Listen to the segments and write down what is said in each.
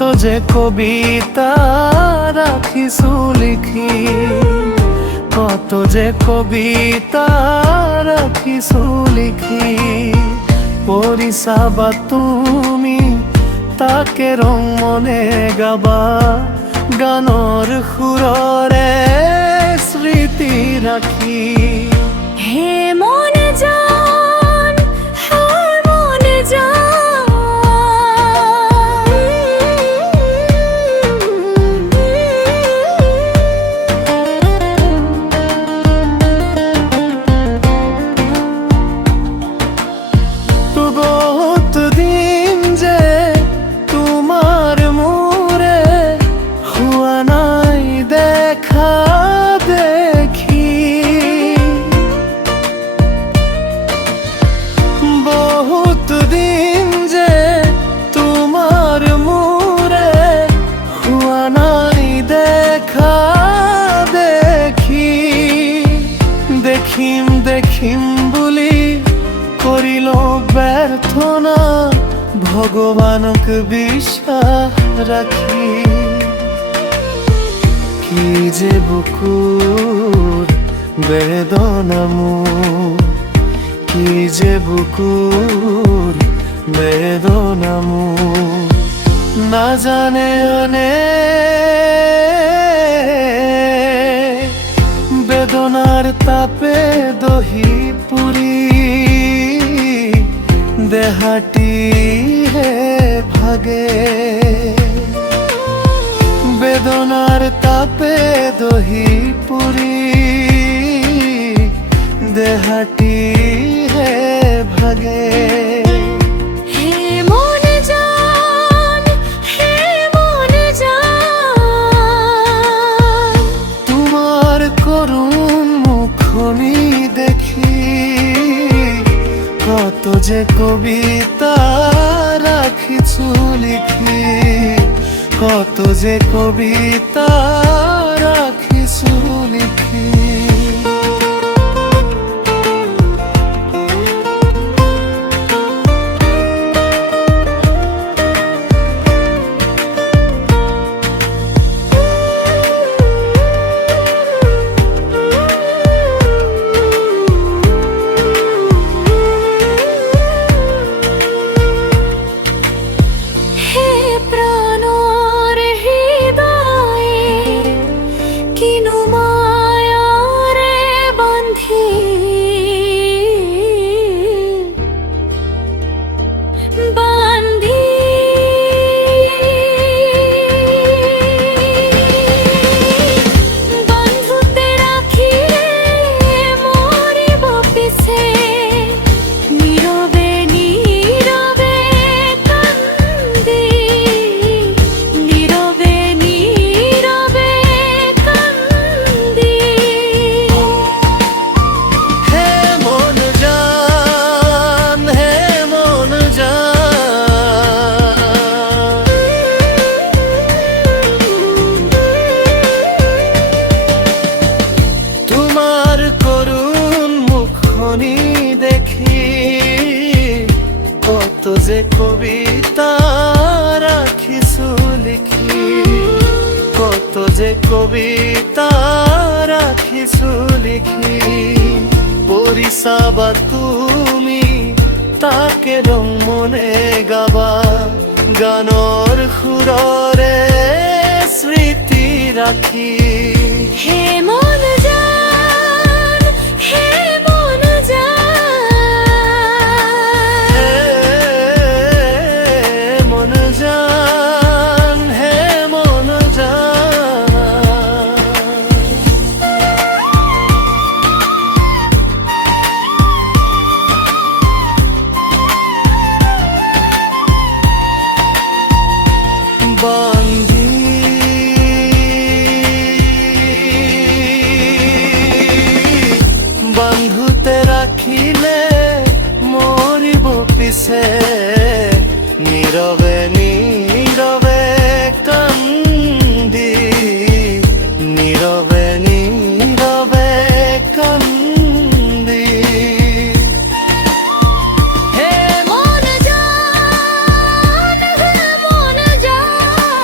কত যে কবিতা রাখিছু লিখি, কত যে কবিতা রাখিছু লিখি। পরিচাবা তুমি তাকে রং মনে গাবা, গানৰ সুৰৰে স্মৃতি ৰাখি। হে মন জান, হে মন জান, তো বহুত দিন যে তোমার মোরে হুয়া নাই দেখা দেখি। বহুত দিন যে তোমার মোরে হুয়া নাই দেখা দেখি। দেখিম দেখিম বুলি করিল ব্যর্থ না, ভগবানক বিশ্বাস রাখি। কি যে বুকুর বেদনা মোর, কি যে বুকুর বেদনা মোর। না জানে আনে বেদনার তাপে দহি পুরি, দেহাটি হে ভাগে। বেদনার তাপে দহি পুরি, দেহাটি হে ভাগে। হে মন জান, হে মন জান, তোমার করুণ মুখনি দেখি, কত যে কবিতা রাখিছু লিখি, কত যে কবিতা রাখিছু লিখি। হে প্রাণর হৃদয়ে কিনু মায়ারে বান্ধি, বান্ধি বন্ধুতে রাখিলে মরিব পিছে। নীরবে নীরবে কান্দি, নীরবে নীরবে কান্দি। হে মন জান, হে মন জান, তোমার করুণ মুখনি দেখি, কত যে কবিতা রাখিছু লিখি, কত যে কবিতা রাখিছু লিখি। পরিচাবা তুমি তাকে রং মনে গাবা, গানৰ সুৰৰে স্মৃতি ৰাখি। হে মন জান, হে মন জান, হে মন জান, হে মন জান। বান্ধি বান্ধুতে রাখিলে মরিব পিছে। নীরবে নীরবে কান্দি, নীরবে নীরবে কান্দি। হে মন জান, হে মন জান,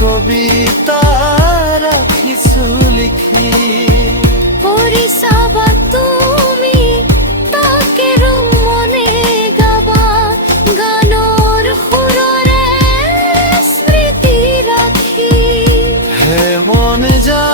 কবিতা রাখিছো লিখি কৰিছাবা তুমি তাকে মনে গাবা গানৰ সুৰৰে স্মৃতি ৰাখি হে মন যা